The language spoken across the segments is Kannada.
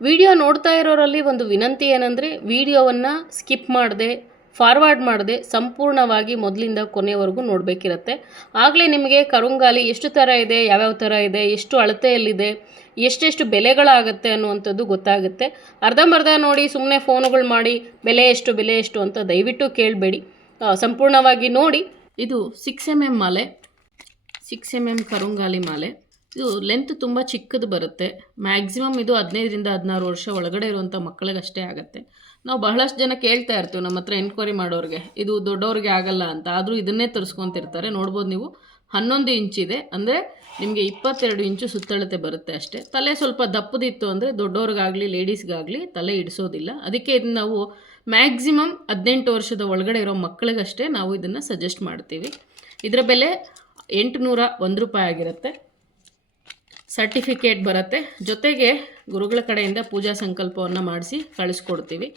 ವಿಡಿಯೋ ನೋಡ್ತಾ ಇರೋರಲ್ಲಿ ಒಂದು ವಿನಂತಿ ಏನಂದರೆ ವಿಡಿಯೋವನ್ನು ಸ್ಕಿಪ್ ಮಾಡದೆ, ಫಾರ್ವರ್ಡ್ ಮಾಡದೆ ಸಂಪೂರ್ಣವಾಗಿ ಮೊದಲಿಂದ ಕೊನೆಯವರೆಗೂ ನೋಡಬೇಕಿರತ್ತೆ. ಆಗಲೇ ನಿಮಗೆ ಕರುಂಗಾಲಿ ಎಷ್ಟು ಥರ ಇದೆ, ಯಾವ್ಯಾವ ಥರ ಇದೆ, ಎಷ್ಟು ಅಳತೆಯಲ್ಲಿದೆ, ಎಷ್ಟೆಷ್ಟು ಬೆಲೆಗಳಾಗುತ್ತೆ ಅನ್ನುವಂಥದ್ದು ಗೊತ್ತಾಗುತ್ತೆ. ಅರ್ಧಂಬರ್ಧ ನೋಡಿ ಸುಮ್ಮನೆ ಫೋನುಗಳು ಮಾಡಿ, ಬೆಲೆ ಎಷ್ಟು ಬೆಲೆ ಎಷ್ಟು ಅಂತ ದಯವಿಟ್ಟು ಕೇಳಬೇಡಿ. ಸಂಪೂರ್ಣವಾಗಿ ನೋಡಿ. ಇದು ಸಿಕ್ಸ್ ಎಂ ಎಂ ಮಾಲೆ. ಸಿಕ್ಸ್ ಎಂ ಎಂ ಕರುಂಗಾಲಿ ಮಾಲೆ. ಇದು ಲೆಂತ್ ತುಂಬ ಚಿಕ್ಕದು ಬರುತ್ತೆ. ಮ್ಯಾಕ್ಸಿಮಮ್ ಇದು ಹದಿನೈದರಿಂದ ಹದಿನಾರು ವರ್ಷ ಒಳಗಡೆ ಇರುವಂಥ ಮಕ್ಕಳಿಗಷ್ಟೇ ಆಗುತ್ತೆ. ನಾವು ಬಹಳಷ್ಟು ಜನ ಕೇಳ್ತಾ ಇರ್ತೀವಿ ನಮ್ಮ ಹತ್ರ ಎನ್ಕ್ವೈರಿ ಮಾಡೋರಿಗೆ, ಇದು ದೊಡ್ಡವ್ರಿಗೆ ಆಗಲ್ಲ ಅಂತ, ಆದರೂ ಇದನ್ನೇ ತರಿಸ್ಕೊತಿರ್ತಾರೆ. ನೋಡ್ಬೋದು ನೀವು ಹನ್ನೊಂದು ಇಂಚಿದೆ ಅಂದರೆ ನಿಮಗೆ ಇಪ್ಪತ್ತೆರಡು ಇಂಚು ಸುತ್ತಳತೆ ಬರುತ್ತೆ ಅಷ್ಟೇ. ತಲೆ ಸ್ವಲ್ಪ ದಪ್ಪದಿತ್ತು ಅಂದರೆ ದೊಡ್ಡವ್ರಿಗಾಗಲಿ ಲೇಡೀಸ್ಗಾಗಲಿ ತಲೆ ಇಡಿಸೋದಿಲ್ಲ. ಅದಕ್ಕೆ ಇದನ್ನು ನಾವು ಮ್ಯಾಕ್ಸಿಮಮ್ ಹದಿನೆಂಟು ವರ್ಷದ ಒಳಗಡೆ ಇರೋ ಮಕ್ಕಳಿಗಷ್ಟೇ ನಾವು ಇದನ್ನು ಸಜೆಸ್ಟ್ ಮಾಡ್ತೀವಿ. ಇದರ ಬೆಲೆ ಎಂಟುನೂರ ಒಂದು ರೂಪಾಯಿ ಆಗಿರುತ್ತೆ. ಸರ್ಟಿಫಿಕೇಟ್ ಬರುತ್ತೆ. ಜೊತೆಗೆ ಗುರುಗಳ ಕಡೆಯಿಂದ ಪೂಜಾ ಸಂಕಲ್ಪವನ್ನು ಮಾಡಿಸಿ ಕಳಿಸ್ಕೊಡ್ತೀವಿ.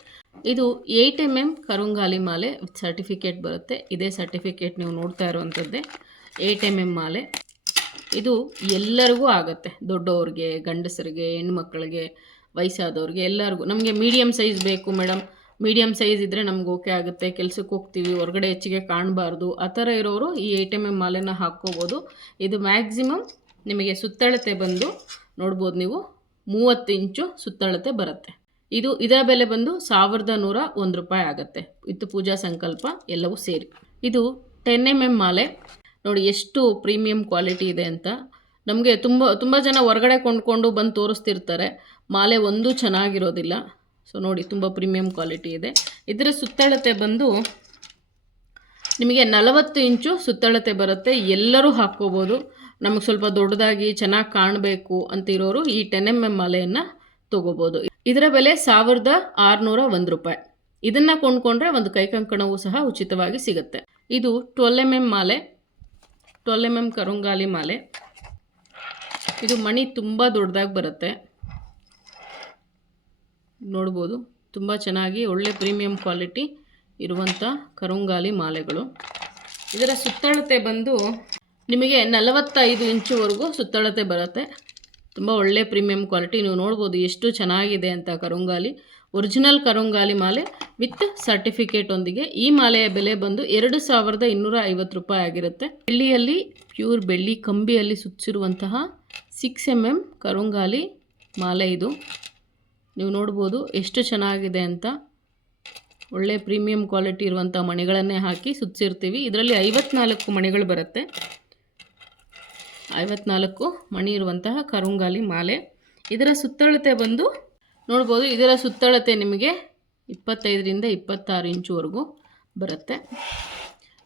ಇದು ಏಯ್ಟ್ ಎಂ ಎಂ ಕರುಂಗಾಲಿ ಮಾಲೆ ಸರ್ಟಿಫಿಕೇಟ್ ಬರುತ್ತೆ. ಇದೇ ಸರ್ಟಿಫಿಕೇಟ್ ನೀವು ನೋಡ್ತಾ ಇರುವಂಥದ್ದೇ ಏಯ್ಟ್ ಎಂ ಎಂ ಮಾಲೆ. ಇದು ಎಲ್ಲರಿಗೂ ಆಗುತ್ತೆ. ದೊಡ್ಡವ್ರಿಗೆ, ಗಂಡಸರಿಗೆ, ಹೆಣ್ಮಕ್ಳಿಗೆ, ವಯಸ್ಸಾದವ್ರಿಗೆ ಎಲ್ಲರಿಗೂ. ನಮಗೆ ಮೀಡಿಯಮ್ ಸೈಜ್ ಬೇಕು ಮೇಡಮ್ ಮೀಡಿಯಮ್ ಸೈಜ್ ಇದ್ದರೆ ನಮ್ಗೆ ಓಕೆ ಆಗುತ್ತೆ. ಕೆಲಸಕ್ಕೆ ಹೋಗ್ತೀವಿ, ಹೊರಗಡೆ ಹೆಚ್ಚಿಗೆ ಕಾಣಬಾರ್ದು. ಆ ಥರ ಇರೋರು ಈ ಏಯ್ಟ್ ಎಂ ಎಂ ಮಾಲೆನ ಹಾಕ್ಕೋಬೋದು. ಇದು ಮ್ಯಾಕ್ಸಿಮಮ್ ನಿಮಗೆ ಸುತ್ತಳತೆ ಬಂದು ನೋಡ್ಬೋದು ನೀವು ಮೂವತ್ತು ಇಂಚು ಸುತ್ತಳತೆ ಬರುತ್ತೆ. ಇದು ಇದರ ಬೆಲೆ ಬಂದು ಸಾವಿರದ ನೂರ ಒಂದು ರೂಪಾಯಿ ಆಗುತ್ತೆ. ಇತ್ತು ಪೂಜಾ ಸಂಕಲ್ಪ ಎಲ್ಲವೂ ಸೇರಿ. ಇದು ಟೆನ್ ಎಂ ಎಂ ಮಾಲೆ. ನೋಡಿ ಎಷ್ಟು ಪ್ರೀಮಿಯಂ ಕ್ವಾಲಿಟಿ ಇದೆ ಅಂತ. ನಮಗೆ ತುಂಬ ತುಂಬ ಜನ ಹೊರಗಡೆ ಕೊಂಡ್ಕೊಂಡು ಬಂದು ತೋರಿಸ್ತಿರ್ತಾರೆ. ಮಾಲೆ ಒಂದು ಚೆನ್ನಾಗಿರೋದಿಲ್ಲ. ಸೊ ನೋಡಿ ತುಂಬ ಪ್ರೀಮಿಯಂ ಕ್ವಾಲಿಟಿ ಇದೆ. ಇದರ ಸುತ್ತಳತೆ ಬಂದು ನಿಮಗೆ ನಲವತ್ತು ಇಂಚು ಸುತ್ತಳತೆ ಬರುತ್ತೆ. ಎಲ್ಲರೂ ಹಾಕ್ಕೋಬೋದು. ನಮಗೆ ಸ್ವಲ್ಪ ದೊಡ್ಡದಾಗಿ ಚೆನ್ನಾಗಿ ಕಾಣಬೇಕು ಅಂತಿರೋರು ಈ ಟೆನ್ ಎಂ ಎಂ ಮಾಲೆಯನ್ನು ತೊಗೋಬೋದು. ಇದರ ಬೆಲೆ ಸಾವಿರದ ಆರುನೂರ ಒಂದು ರೂಪಾಯಿ. ಇದನ್ನು ಕೊಂಡ್ಕೊಂಡ್ರೆ ಒಂದು ಕೈಕಂಕಣವೂ ಸಹ ಉಚಿತವಾಗಿ ಸಿಗುತ್ತೆ. ಇದು ಟ್ವೆಲ್ ಎಂ ಎಂ ಮಾಲೆ ಟ್ವೆಲ್ ಎಂ ಎಂ ಕರುಂಗಾಲಿ ಮಾಲೆ. ಇದು ಮಣಿ ತುಂಬ ದೊಡ್ಡದಾಗಿ ಬರುತ್ತೆ. ನೋಡ್ಬೋದು, ತುಂಬ ಚೆನ್ನಾಗಿ ಒಳ್ಳೆ ಪ್ರೀಮಿಯಂ ಕ್ವಾಲಿಟಿ ಇರುವಂಥ ಕರುಂಗಾಲಿ ಮಾಲೆಗಳು. ಇದರ ಸುತ್ತಳತೆ ಬಂದು ನಿಮಗೆ ನಲವತ್ತೈದು ಇಂಚುವರೆಗೂ ಸುತ್ತಳತೆ ಬರುತ್ತೆ. ತುಂಬ ಒಳ್ಳೆ ಪ್ರೀಮಿಯಂ ಕ್ವಾಲಿಟಿ. ನೀವು ನೋಡ್ಬೋದು ಎಷ್ಟು ಚೆನ್ನಾಗಿದೆ ಅಂತ ಕರುಂಗಾಲಿ. ಒರಿಜಿನಲ್ ಕರುಂಗಾಲಿ ಮಾಲೆ ವಿತ್ ಸರ್ಟಿಫಿಕೇಟ್ ಒಂದಿಗೆ. ಈ ಮಾಲೆಯ ಬೆಲೆ ಬಂದು ಎರಡು ಸಾವಿರದ ಇನ್ನೂರ ಐವತ್ತು ರೂಪಾಯಿ ಆಗಿರುತ್ತೆ. ಬೆಳ್ಳಿಯಲ್ಲಿ, ಪ್ಯೂರ್ ಬೆಳ್ಳಿ ಕಂಬಿಯಲ್ಲಿ ಸುತ್ತಿರುವಂತಹ ಸಿಕ್ಸ್ ಎಂ ಎಂ ಕರುಂಗಾಲಿ ಮಾಲೆ ಇದು. ನೀವು ನೋಡ್ಬೋದು ಎಷ್ಟು ಚೆನ್ನಾಗಿದೆ ಅಂತ. ಒಳ್ಳೆ ಪ್ರೀಮಿಯಂ ಕ್ವಾಲಿಟಿ ಇರುವಂಥ ಮಣಿಗಳನ್ನೇ ಹಾಕಿ ಸುತ್ತಿರ್ತೀವಿ. ಇದರಲ್ಲಿ ಐವತ್ನಾಲ್ಕು ಮಣಿಗಳು ಬರುತ್ತೆ. ಐವತ್ನಾಲ್ಕು ಮಣಿ ಇರುವಂತಹ ಕರುಂಗಾಲಿ ಮಾಲೆ. ಇದರ ಸುತ್ತಳತೆ ಬಂದು ನೋಡ್ಬೋದು, ಇದರ ಸುತ್ತಳತೆ ನಿಮಗೆ ಇಪ್ಪತ್ತೈದರಿಂದ ಇಪ್ಪತ್ತಾರು ಇಂಚುವರೆಗೂ ಬರುತ್ತೆ.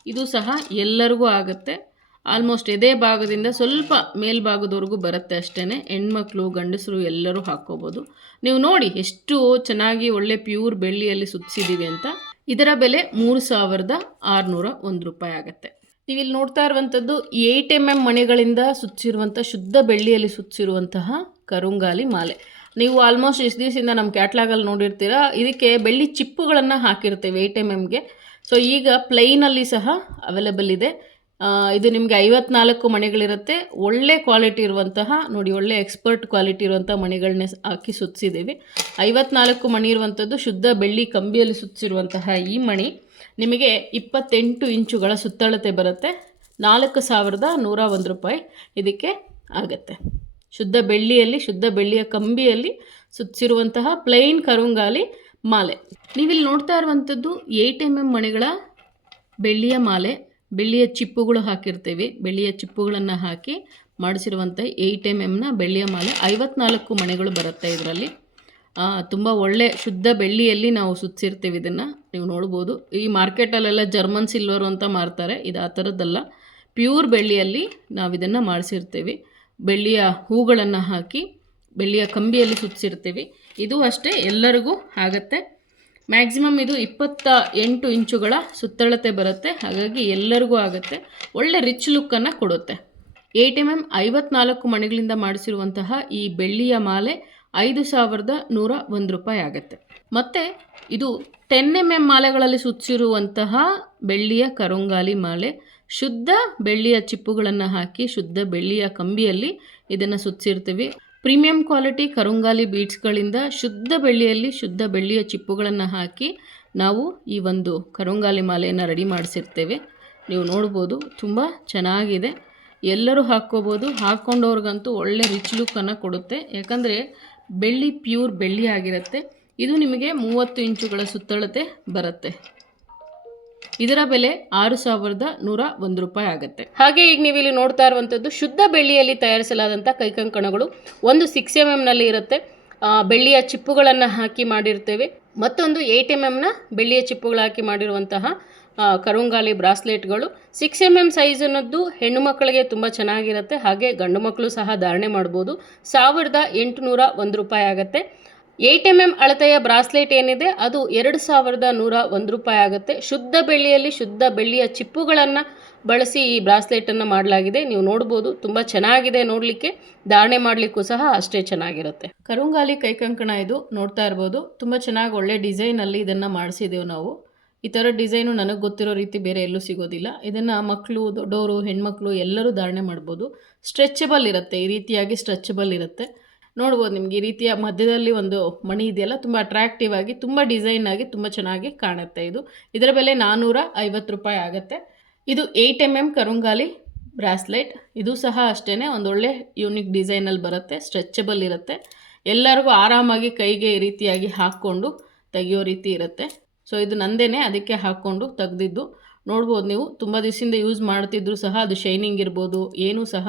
ಇದು ಸಹ ಎಲ್ಲರಿಗೂ ಆಗುತ್ತೆ. ಆಲ್ಮೋಸ್ಟ್ ಎದೆ ಭಾಗದಿಂದ ಸ್ವಲ್ಪ ಮೇಲ್ಭಾಗದವರೆಗೂ ಬರುತ್ತೆ ಅಷ್ಟೇ ಹೆಣ್ಮಕ್ಳು, ಗಂಡಸರು ಎಲ್ಲರೂ ಹಾಕ್ಕೋಬೋದು. ನೀವು ನೋಡಿ ಎಷ್ಟು ಚೆನ್ನಾಗಿ ಒಳ್ಳೆ ಪ್ಯೂರ್ ಬೆಳ್ಳಿಯಲ್ಲಿ ಸುತ್ತಿಸಿದ್ದೀವಿ ಅಂತ. ಇದರ ಬೆಲೆ ಮೂರು ಸಾವಿರದ ಆರುನೂರ ಒಂದು ರೂಪಾಯಿ ಆಗುತ್ತೆ. ನೀವು ಇಲ್ಲಿ ನೋಡ್ತಾ ಇರುವಂಥದ್ದು ಏಟ್ ಎಂ ಎಂ ಮಣಿಗಳಿಂದ ಸುತ್ತಿರುವಂಥ ಶುದ್ಧ ಬೆಳ್ಳಿಯಲ್ಲಿ ಸುತ್ತಿರುವಂತಹ ಕರುಂಗಾಲಿ ಮಾಲೆ. ನೀವು ಆಲ್ಮೋಸ್ಟ್ ಇಷ್ಟು ದಿವಸದಿಂದ ನಮ್ಮ ಕ್ಯಾಟ್ಲಾಗಲ್ಲಿ ನೋಡಿರ್ತೀರ, ಇದಕ್ಕೆ ಬೆಳ್ಳಿ ಚಿಪ್ಪುಗಳನ್ನು ಹಾಕಿರ್ತೇವೆ ಏಯ್ಟ್ ಎಂ ಎಮ್ಗೆ ಸೊ ಈಗ ಪ್ಲೈನಲ್ಲಿ ಸಹ ಅವೈಲೇಬಲ್ ಇದೆ. ಇದು ನಿಮಗೆ ಐವತ್ನಾಲ್ಕು ಮಣಿಗಳಿರುತ್ತೆ. ಒಳ್ಳೆ ಕ್ವಾಲಿಟಿ ಇರುವಂತಹ, ನೋಡಿ, ಒಳ್ಳೆ ಎಕ್ಸ್ಪರ್ಟ್ ಕ್ವಾಲಿಟಿ ಇರುವಂಥ ಮಣಿಗಳನ್ನೇ ಹಾಕಿ ಸುತ್ತಿಸಿದ್ದೀವಿ. ಐವತ್ನಾಲ್ಕು ಮಣಿ ಇರುವಂಥದ್ದು ಶುದ್ಧ ಬೆಳ್ಳಿ ಕಂಬಿಯಲ್ಲಿ ಸುತ್ತಿರುವಂತಹ ಈ ಮಣಿ. ನಿಮಗೆ ಇಪ್ಪತ್ತೆಂಟು ಇಂಚುಗಳ ಸುತ್ತಳತೆ ಬರುತ್ತೆ. ನಾಲ್ಕು ಸಾವಿರದ ನೂರ ಒಂದು ರೂಪಾಯಿ ಇದಕ್ಕೆ ಆಗುತ್ತೆ. ಶುದ್ಧ ಬೆಳ್ಳಿಯಲ್ಲಿ, ಶುದ್ಧ ಬೆಳ್ಳಿಯ ಕಂಬಿಯಲ್ಲಿ ಸುತ್ತಿರುವಂತಹ ಪ್ಲೈನ್ ಕರುಂಗಾಲಿ ಮಾಲೆ. ನೀವಿಲ್ಲಿ ನೋಡ್ತಾ ಇರುವಂಥದ್ದು ಏಯ್ಟ್ ಎಂ ಎಂ ಮಣಿಗಳ ಬೆಳ್ಳಿಯ ಮಾಲೆ. ಬೆಳ್ಳಿಯ ಚಿಪ್ಪುಗಳು ಹಾಕಿರ್ತೀವಿ. ಬೆಳ್ಳಿಯ ಚಿಪ್ಪುಗಳನ್ನು ಹಾಕಿ ಮಾಡಿಸಿರುವಂಥ ಏಯ್ಟ್ ಎಂ ಎಮ್ನ ಬೆಳ್ಳಿಯ ಮಾಲೆ ಐವತ್ನಾಲ್ಕು ಮಣೆಗಳು ಬರುತ್ತೆ ಇದರಲ್ಲಿ. ತುಂಬ ಒಳ್ಳೆ ಶುದ್ಧ ಬೆಳ್ಳಿಯಲ್ಲಿ ನಾವು ಸುತ್ತಿರ್ತೀವಿ ಇದನ್ನು. ನೀವು ನೋಡ್ಬೋದು. ಈ ಮಾರ್ಕೆಟಲ್ಲೆಲ್ಲ ಜರ್ಮನ್ ಸಿಲ್ವರು ಅಂತ ಮಾರ್ತಾರೆ. ಇದು ಆ ಥರದ್ದಲ್ಲ. ಪ್ಯೂರ್ ಬೆಳ್ಳಿಯಲ್ಲಿ ನಾವು ಇದನ್ನು ಮಾಡಿಸಿರ್ತೀವಿ. ಬೆಳ್ಳಿಯ ಹೂಗಳನ್ನು ಹಾಕಿ, ಬೆಳ್ಳಿಯ ಕಂಬಿಯಲ್ಲಿ ಸುತ್ತಿರ್ತೀವಿ ಇದು ಅಷ್ಟೇ, ಎಲ್ಲರಿಗೂ ಆಗುತ್ತೆ. ಮ್ಯಾಕ್ಸಿಮಮ್ ಇದು ಇಪ್ಪತ್ತ ಎಂಟು ಇಂಚುಗಳ ಸುತ್ತಳತೆ ಬರುತ್ತೆ. ಹಾಗಾಗಿ ಎಲ್ಲರಿಗೂ ಆಗುತ್ತೆ. ಒಳ್ಳೆ ರಿಚ್ ಲುಕ್ಕನ್ನು ಕೊಡುತ್ತೆ. ಏಯ್ಟ್ ಎಂ ಎಂ ಐವತ್ನಾಲ್ಕು ಮಣಿಗಳಿಂದ ಮಾಡಿಸಿರುವಂತಹ ಈ ಬೆಳ್ಳಿಯ ಮಾಲೆ ಐದು ಸಾವಿರದ ನೂರ ಒಂದು ರೂಪಾಯಿ ಆಗುತ್ತೆ. ಮತ್ತು ಇದು ಟೆನ್ ಎಂ ಎಂ ಮಾಲೆಗಳಲ್ಲಿ ಸುತ್ತಿರುವಂತಹ ಬೆಳ್ಳಿಯ ಕರುಂಗಾಲಿ ಮಾಲೆ. ಶುದ್ಧ ಬೆಳ್ಳಿಯ ಚಿಪ್ಪುಗಳನ್ನು ಹಾಕಿ ಶುದ್ಧ ಬೆಳ್ಳಿಯ ಕಂಬಿಯಲ್ಲಿ ಇದನ್ನು ಸುತ್ತಿರ್ತೀವಿ. ಪ್ರೀಮಿಯಂ ಕ್ವಾಲಿಟಿ ಕರುಂಗಾಲಿ ಬೀಡ್ಸ್ಗಳಿಂದ ಶುದ್ಧ ಬೆಳ್ಳಿಯಲ್ಲಿ ಶುದ್ಧ ಬೆಳ್ಳಿಯ ಚಿಪ್ಪುಗಳನ್ನು ಹಾಕಿ ನಾವು ಈ ಒಂದು ಕರುಂಗಾಲಿ ಮಾಲೆಯನ್ನು ರೆಡಿ ಮಾಡಿಸಿರ್ತೇವೆ. ನೀವು ನೋಡ್ಬೋದು ತುಂಬ ಚೆನ್ನಾಗಿದೆ. ಎಲ್ಲರೂ ಹಾಕ್ಕೋಬೋದು. ಹಾಕ್ಕೊಂಡವ್ರಿಗಂತೂ ಒಳ್ಳೆ ರಿಚ್ ಲುಕ್ಕನ್ನು ಕೊಡುತ್ತೆ. ಯಾಕಂದರೆ ಬೆಳ್ಳಿ ಪ್ಯೂರ್ ಬೆಳ್ಳಿ ಆಗಿರುತ್ತೆ. ಇದು ನಿಮಗೆ ಮೂವತ್ತು ಇಂಚುಗಳ ಸುತ್ತಳತೆ ಬರುತ್ತೆ. ಇದರ ಬೆಲೆ ಆರು ಸಾವಿರದ ನೂರ ಒಂದು ರೂಪಾಯಿ ಆಗುತ್ತೆ. ಹಾಗೆ ಈಗ ನೀವು ಇಲ್ಲಿ ನೋಡ್ತಾ ಇರುವಂಥದ್ದು ಶುದ್ಧ ಬೆಳ್ಳಿಯಲ್ಲಿ ತಯಾರಿಸಲಾದಂಥ ಕೈಕಂಕಣಗಳು ಒಂದು ಸಿಕ್ಸ್ ಎಂ ಎಮ್ನಲ್ಲಿ ಇರುತ್ತೆ. ಬೆಳ್ಳಿಯ ಚಿಪ್ಪುಗಳನ್ನು ಹಾಕಿ ಮಾಡಿರ್ತೇವೆ. ಮತ್ತೊಂದು ಏಯ್ಟ್ ಎಂ ಎಮ್ನ ಬೆಳ್ಳಿಯ ಚಿಪ್ಪುಗಳು ಹಾಕಿ ಮಾಡಿರುವಂತಹ ಕರುಂಗಾಲಿ ಬ್ರಾಸ್ಲೆಟ್ಗಳು ಸಿಕ್ಸ್ ಎಂ ಎಂ ಅನ್ನೋದು ಹೆಣ್ಣು ಮಕ್ಕಳಿಗೆ ತುಂಬ ಚೆನ್ನಾಗಿರುತ್ತೆ. ಹಾಗೆ ಗಂಡು ಮಕ್ಕಳು ಸಹ ಧಾರಣೆ ಮಾಡ್ಬೋದು. ಸಾವಿರದ ಎಂಟುನೂರ ಒಂದು ರೂಪಾಯಿ ಆಗುತ್ತೆ. ಏಯ್ಟ್ ಎಂ ಎಂ ಅಳತೆಯ ಬ್ರಾಸ್ಲೆಟ್ ಏನಿದೆ, ಅದು ಎರಡು ಸಾವಿರದ ನೂರ ಒಂದು ರೂಪಾಯಿ ಆಗುತ್ತೆ. ಶುದ್ಧ ಬೆಳ್ಳಿಯಲ್ಲಿ ಶುದ್ಧ ಬೆಳ್ಳಿಯ ಚಿಪ್ಪುಗಳನ್ನು ಬಳಸಿ ಈ ಬ್ರಾಸ್ಲೆಟನ್ನು ಮಾಡಲಾಗಿದೆ. ನೀವು ನೋಡ್ಬೋದು, ತುಂಬ ಚೆನ್ನಾಗಿದೆ ನೋಡಲಿಕ್ಕೆ. ಧಾರಣೆ ಮಾಡಲಿಕ್ಕೂ ಸಹ ಅಷ್ಟೇ ಚೆನ್ನಾಗಿರುತ್ತೆ. ಕರುಂಗಾಲಿ ಕೈಕಂಕಣ ಇದು ನೋಡ್ತಾ ಇರ್ಬೋದು. ತುಂಬ ಚೆನ್ನಾಗಿ ಒಳ್ಳೆ ಡಿಸೈನಲ್ಲಿ ಇದನ್ನು ಮಾಡಿಸಿದ್ದೇವೆ ನಾವು. ಈ ಥರ ಡಿಸೈನು ನನಗೆ ಗೊತ್ತಿರೋ ರೀತಿ ಬೇರೆ ಎಲ್ಲೂ ಸಿಗೋದಿಲ್ಲ. ಇದನ್ನು ಮಕ್ಕಳು ದೊಡ್ಡವರು ಹೆಣ್ಮಕ್ಳು ಎಲ್ಲರೂ ಧಾರಣೆ ಮಾಡ್ಬೋದು. ಸ್ಟ್ರೆಚಬಲ್ ಇರುತ್ತೆ, ಈ ರೀತಿಯಾಗಿ ಸ್ಟ್ರೆಚಬಲ್ ಇರುತ್ತೆ. ನೋಡ್ಬೋದು ನಿಮ್ಗೆ ಈ ರೀತಿಯ ಮಧ್ಯದಲ್ಲಿ ಒಂದು ಮಣಿ ಇದೆಯಲ್ಲ, ತುಂಬ ಅಟ್ರಾಕ್ಟಿವ್ ಆಗಿ, ತುಂಬ ಡಿಸೈನ್ ಆಗಿ, ತುಂಬ ಚೆನ್ನಾಗಿ ಕಾಣುತ್ತೆ ಇದು. ಇದರ ಬೆಲೆ ನಾನ್ನೂರ ಐವತ್ತು ರೂಪಾಯಿ ಆಗುತ್ತೆ. ಇದು eight M M karungali bracelet. ಇದು ಸಹ ಅಷ್ಟೇ ಒಂದೊಳ್ಳೆ ಯೂನಿಕ್ ಡಿಸೈನಲ್ಲಿ ಬರುತ್ತೆ ಸ್ಟ್ರೆಚಬಲ್ ಇರುತ್ತೆ. ಎಲ್ಲರಿಗೂ ಆರಾಮಾಗಿ ಕೈಗೆ ಈ ರೀತಿಯಾಗಿ ಹಾಕ್ಕೊಂಡು ತೆಗೆಯೋ ರೀತಿ ಇರುತ್ತೆ. ಸೊ ಇದು ನಂದೇನೆ ಅದಕ್ಕೆ ಹಾಕ್ಕೊಂಡು ತೆಗೆದಿದ್ದು. ನೋಡ್ಬೋದು ನೀವು, ತುಂಬ ದಿವಸದಿಂದ ಯೂಸ್ ಮಾಡ್ತಿದ್ರು ಸಹ ಅದು ಶೈನಿಂಗ್ ಇರ್ಬೋದು, ಏನೂ ಸಹ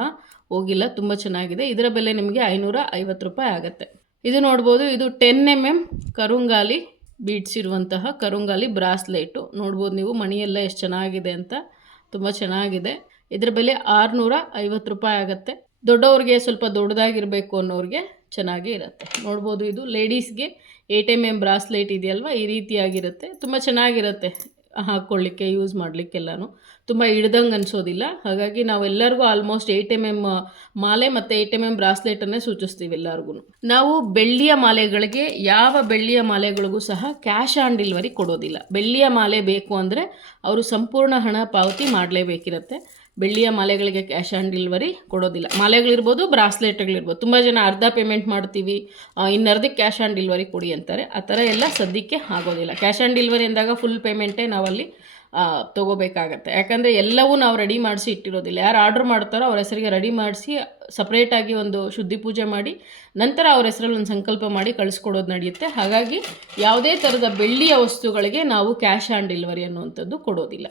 ಹೋಗಿಲ್ಲ, ತುಂಬ ಚೆನ್ನಾಗಿದೆ. ಇದರ ಬೆಲೆ ನಿಮಗೆ ಐನೂರ ಐವತ್ತು ರೂಪಾಯಿ ಆಗುತ್ತೆ. ಇದು ನೋಡ್ಬೋದು, ಇದು ten M M karungali beads ಇರುವಂತಹ ಕರುಂಗಾಲಿ ಬ್ರಾಸ್ಲೆಟು. ನೋಡ್ಬೋದು ನೀವು, ಮಣಿಯೆಲ್ಲ ಎಷ್ಟು ಚೆನ್ನಾಗಿದೆ ಅಂತ. ತುಂಬ ಚೆನ್ನಾಗಿದೆ. ಇದರ ಬೆಲೆ ಆರುನೂರ ಐವತ್ತು ರೂಪಾಯಿ ಆಗುತ್ತೆ. ದೊಡ್ಡವ್ರಿಗೆ ಸ್ವಲ್ಪ ದೊಡ್ಡದಾಗಿರಬೇಕು ಅನ್ನೋರಿಗೆ ಚೆನ್ನಾಗಿ ಇರುತ್ತೆ. ನೋಡ್ಬೋದು, ಇದು ಲೇಡೀಸ್ಗೆ ಏಟ್ ಎಂ ಎಂ ಬ್ರಾಸ್ಲೆಟ್ ಇದೆಯಲ್ವ? ಈ ರೀತಿಯಾಗಿರುತ್ತೆ. ತುಂಬ ಚೆನ್ನಾಗಿರುತ್ತೆ. ಹಾಕ್ಕೊಳ್ಳಿಕ್ಕೆ ಯೂಸ್ ಮಾಡಲಿಕ್ಕೆಲ್ಲನೂ ತುಂಬ ಹಿಡ್ದಂಗೆ ಅನಿಸೋದಿಲ್ಲ. ಹಾಗಾಗಿ ನಾವೆಲ್ಲರಿಗೂ ಆಲ್ಮೋಸ್ಟ್ ಏಟ್ ಎಂ ಎಂ ಮಾಲೆ ಮತ್ತು ಏಟ್ ಎಂ ಎಂ ಬ್ರಾಸ್ಲೆಟನ್ನೇ ಸೂಚಿಸ್ತೀವಿ ಎಲ್ಲರಿಗೂ ನಾವು ಬೆಳ್ಳಿಯ ಮಾಲೆಗಳಿಗೆ, ಯಾವ ಬೆಳ್ಳಿಯ ಮಾಲೆಗಳಿಗೂ ಸಹ ಕ್ಯಾಶ್ ಆನ್ ಡೆಲಿವರಿ ಕೊಡೋದಿಲ್ಲ. ಬೆಳ್ಳಿಯ ಮಾಲೆ ಬೇಕು ಅಂದರೆ ಅವರು ಸಂಪೂರ್ಣ ಹಣ ಪಾವತಿ ಮಾಡಲೇಬೇಕಿರುತ್ತೆ. ಬೆಳ್ಳಿಯ ಮಾಲೆಗಳಿಗೆ ಕ್ಯಾಶ್ ಆನ್ ಡೆಲಿವರಿ ಕೊಡೋದಿಲ್ಲ. ಮಾಲೆಗಳಿರ್ಬೋದು, ಬ್ರಾಸ್ಲೆಟ್ಗಳಿರ್ಬೋದು. ತುಂಬ ಜನ ಅರ್ಧ ಪೇಮೆಂಟ್ ಮಾಡ್ತೀವಿ. ಇನ್ನರ್ಧಕ್ಕೆ ಕ್ಯಾಶ್ ಆನ್ ಡೆಲಿವರಿ ಕೊಡಿ ಅಂತಾರೆ. ಆ ಥರ ಎಲ್ಲ ಸದ್ಯಕ್ಕೆ ಆಗೋದಿಲ್ಲ. ಕ್ಯಾಶ್ ಆನ್ ಡೆಲಿವರಿ ಅಂದಾಗ ಫುಲ್ ಪೇಮೆಂಟೇ ನಾವಲ್ಲಿ ತಗೋಬೇಕಾಗತ್ತೆ. ಯಾಕಂದರೆ ಎಲ್ಲವೂ ನಾವು ರೆಡಿ ಮಾಡಿಸಿ ಇಟ್ಟಿರೋದಿಲ್ಲ. ಯಾರು ಆರ್ಡ್ರ್ ಮಾಡ್ತಾರೋ ಅವ್ರ ಹೆಸರಿಗೆ ರೆಡಿ ಮಾಡಿಸಿ ಸಪ್ರೇಟಾಗಿ ಒಂದು ಶುದ್ಧಿ ಪೂಜೆ ಮಾಡಿ, ನಂತರ ಅವ್ರ ಹೆಸರಲ್ಲಿ ಒಂದು ಸಂಕಲ್ಪ ಮಾಡಿ ಕಳಿಸ್ಕೊಡೋದು ನಡೆಯುತ್ತೆ. ಹಾಗಾಗಿ ಯಾವುದೇ ಥರದ ಬೆಳ್ಳಿಯ ವಸ್ತುಗಳಿಗೆ ನಾವು ಕ್ಯಾಶ್ ಆನ್ ಡೆಲಿವರಿ ಅನ್ನುವಂಥದ್ದು ಕೊಡೋದಿಲ್ಲ.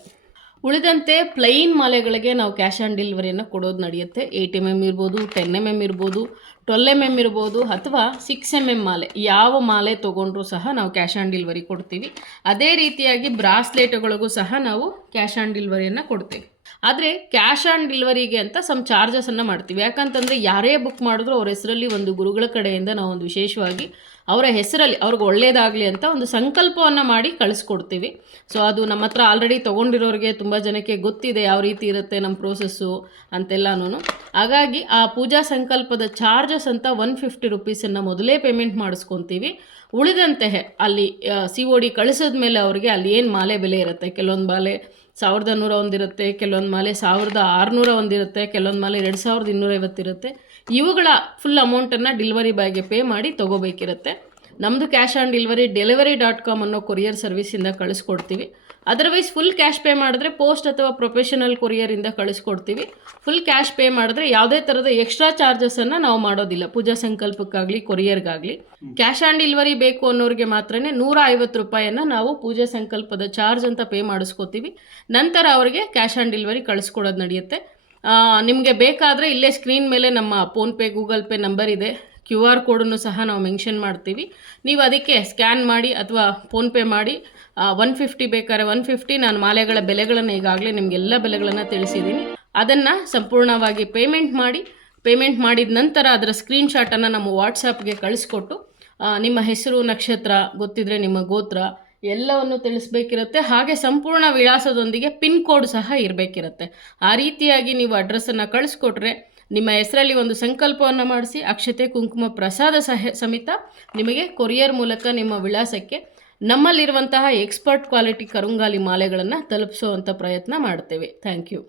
ಉಳಿದಂತೆ ಪ್ಲೈನ್ ಮಾಲೆಗಳಿಗೆ ನಾವು ಕ್ಯಾಶ್ ಆನ್ ಡೆಲಿವರಿಯನ್ನು ಕೊಡೋದು ನಡೆಯುತ್ತೆ. ಏಯ್ಟ್ ಎಂ ಎಂ ಇರ್ಬೋದು ಟೆನ್ ಎಂ ಎಂ ಇರ್ಬೋದು ಟ್ವೆಲ್ ಎಂ ಎಂ ಇರ್ಬೋದು ಅಥವಾ ಸಿಕ್ಸ್ ಎಂ ಎಂ ಮಾಲೆ ಯಾವ ಮಾಲೆ ತೊಗೊಂಡ್ರೂ ಸಹ ನಾವು ಕ್ಯಾಶ್ ಆನ್ ಡೆಲಿವರಿ ಕೊಡ್ತೀವಿ. ಅದೇ ರೀತಿಯಾಗಿ ಬ್ರಾಸ್ಲೆಟ್ಗಳಿಗೂ ಸಹ ನಾವು ಕ್ಯಾಶ್ ಆನ್ ಡೆಲಿವರಿಯನ್ನು ಕೊಡ್ತೀವಿ. ಆದರೆ ಕ್ಯಾಶ್ ಆನ್ ಡೆಲಿವರಿಗೆ ಅಂತ ಸಮ್ ಚಾರ್ಜಸನ್ನು ಮಾಡ್ತೀವಿ. ಯಾಕಂತಂದರೆ ಯಾರೇ ಬುಕ್ ಮಾಡಿದ್ರು ಅವ್ರ ಹೆಸರಲ್ಲಿ ಒಂದು ಗುರುಗಳ ಕಡೆಯಿಂದ ನಾವು ಒಂದು ವಿಶೇಷವಾಗಿ ಅವರ ಹೆಸರಲ್ಲಿ ಅವ್ರಿಗೆ ಒಳ್ಳೆಯದಾಗಲಿ ಅಂತ ಒಂದು ಸಂಕಲ್ಪವನ್ನು ಮಾಡಿ ಕಳಿಸ್ಕೊಡ್ತೀವಿ. ಸೊ ಅದು ನಮ್ಮ ಹತ್ರ ಆಲ್ರೆಡಿ ತೊಗೊಂಡಿರೋರಿಗೆ ತುಂಬ ಜನಕ್ಕೆ ಗೊತ್ತಿದೆ ಯಾವ ರೀತಿ ಇರುತ್ತೆ ನಮ್ಮ ಪ್ರೋಸೆಸ್ಸು ಅಂತೆಲ್ಲನೂ ಹಾಗಾಗಿ ಆ ಪೂಜಾ ಸಂಕಲ್ಪದ ಚಾರ್ಜಸ್ ಅಂತ ಒನ್ ಫಿಫ್ಟಿ ರುಪೀಸನ್ನು ಮೊದಲೇ ಪೇಮೆಂಟ್ ಮಾಡಿಸ್ಕೊತೀವಿ. ಉಳಿದಂತೆ ಅಲ್ಲಿ ಸಿ ಒ ಡಿ ಕಳಿಸಿದ ಮೇಲೆ ಅವರಿಗೆ ಅಲ್ಲಿ ಏನು ಮಾಲೆ ಬೆಲೆ ಇರುತ್ತೆ? ಕೆಲವೊಂದು ಮಾಲೆ ಸಾವಿರದ ನೂರ ಒಂದಿರುತ್ತೆ, ಕೆಲವೊಂದು ಮಾಲೆ ಸಾವಿರದ ಆರುನೂರ ಒಂದಿರುತ್ತೆ, ಕೆಲವೊಂದು ಮಾಲೆ ಎರಡು ಸಾವಿರದ ಇನ್ನೂರೈವತ್ತಿರುತ್ತೆ ಇವುಗಳ ಫುಲ್ ಅಮೌಂಟನ್ನು ಡೆಲಿವರಿ ಬಾಯ್ಗೆ ಪೇ ಮಾಡಿ ತೊಗೋಬೇಕಿರುತ್ತೆ. ನಮ್ಮದು cash on delivery delivery dot com ಅನ್ನೋ ಕೊರಿಯರ್ ಸರ್ವಿಸಿಂದ ಕಳಿಸ್ಕೊಡ್ತೀವಿ. ಅದರ್ವೈಸ್ ಫುಲ್ ಕ್ಯಾಶ್ ಪೇ ಮಾಡಿದ್ರೆ ಪೋಸ್ಟ್ ಅಥವಾ ಪ್ರೊಫೆಷನಲ್ ಕೊರಿಯರಿಂದ ಕಳಿಸ್ಕೊಡ್ತೀವಿ. ಫುಲ್ ಕ್ಯಾಶ್ ಪೇ ಮಾಡಿದ್ರೆ ಯಾವುದೇ ಥರದ ಎಕ್ಸ್ಟ್ರಾ ಚಾರ್ಜಸನ್ನು ನಾವು ಮಾಡೋದಿಲ್ಲ. ಪೂಜಾ ಸಂಕಲ್ಪಕ್ಕಾಗಲಿ ಕೊರಿಯರ್ಗಾಗಲಿ ಕ್ಯಾಶ್ ಆನ್ ಡೆಲಿವರಿ ಬೇಕು ಅನ್ನೋರಿಗೆ ಮಾತ್ರನೇ ನೂರ ಐವತ್ತು ರೂಪಾಯಿಯನ್ನು ನಾವು ಪೂಜಾ ಸಂಕಲ್ಪದ ಚಾರ್ಜ್ ಅಂತ ಪೇ ಮಾಡಿಸ್ಕೋತೀವಿ. ನಂತರ ಅವರಿಗೆ ಕ್ಯಾಶ್ ಆನ್ ಡೆಲಿವರಿ ಕಳಿಸ್ಕೊಡೋದು ನಡೆಯುತ್ತೆ. ನಿಮಗೆ ಬೇಕಾದರೆ ಇಲ್ಲೇ ಸ್ಕ್ರೀನ್ ಮೇಲೆ ನಮ್ಮ ಫೋನ್ಪೇ ಗೂಗಲ್ ಪೇ ನಂಬರ್ ಇದೆ. ಕ್ಯೂ ಆರ್ ಕೋಡನ್ನು ಸಹ ನಾವು ಮೆನ್ಷನ್ ಮಾಡ್ತೀವಿ. ನೀವು ಅದಕ್ಕೆ ಸ್ಕ್ಯಾನ್ ಮಾಡಿ ಅಥವಾ ಫೋನ್ಪೇ ಮಾಡಿ ಒನ್ ಫಿಫ್ಟಿ ಬೇಕಾದ್ರೆ ಒನ್ ಫಿಫ್ಟಿ ನಾನು ಮಾಲೆಗಳ ಬೆಲೆಗಳನ್ನು ಈಗಾಗಲೇ ನಿಮಗೆಲ್ಲ ಬೆಲೆಗಳನ್ನು ತಿಳಿಸಿದ್ದೀನಿ. ಅದನ್ನು ಸಂಪೂರ್ಣವಾಗಿ ಪೇಮೆಂಟ್ ಮಾಡಿ ಪೇಮೆಂಟ್ ಮಾಡಿದ ನಂತರ ಅದರ ಸ್ಕ್ರೀನ್ಶಾಟನ್ನು ನಮ್ಮ ವಾಟ್ಸಪ್ಗೆ ಕಳಿಸ್ಕೊಟ್ಟು ನಿಮ್ಮ ಹೆಸರು, ನಕ್ಷತ್ರ, ಗೊತ್ತಿದ್ರೆ ನಿಮ್ಮ ಗೋತ್ರ ಎಲ್ಲವನ್ನು ತಿಳಿಸ್ಬೇಕಿರುತ್ತೆ. ಹಾಗೆ ಸಂಪೂರ್ಣ ವಿಳಾಸದೊಂದಿಗೆ ಪಿನ್ ಕೋಡ್ ಸಹ ಇರಬೇಕಿರುತ್ತೆ. ಆ ರೀತಿಯಾಗಿ ನೀವು ಅಡ್ರೆಸ್ಸನ್ನು ಕಳಿಸ್ಕೊಟ್ರೆ ನಿಮ್ಮ ಹೆಸರಲ್ಲಿ ಒಂದು ಸಂಕಲ್ಪವನ್ನು ಮಾಡಿಸಿ ಅಕ್ಷತೆ ಕುಂಕುಮ ಪ್ರಸಾದ ಸಹ ಸಮೇತ ನಿಮಗೆ ಕೊರಿಯರ್ ಮೂಲಕ ನಿಮ್ಮ ವಿಳಾಸಕ್ಕೆ ನಮ್ಮಲ್ಲಿರುವಂತಹ ಎಕ್ಸ್ಪರ್ಟ್ ಕ್ವಾಲಿಟಿ ಕರುಂಗಾಲಿ ಮಾಲೆಗಳನ್ನು ತಲುಪಿಸುವಂಥ ಪ್ರಯತ್ನ ಮಾಡ್ತೇವೆ ಥ್ಯಾಂಕ್ ಯು.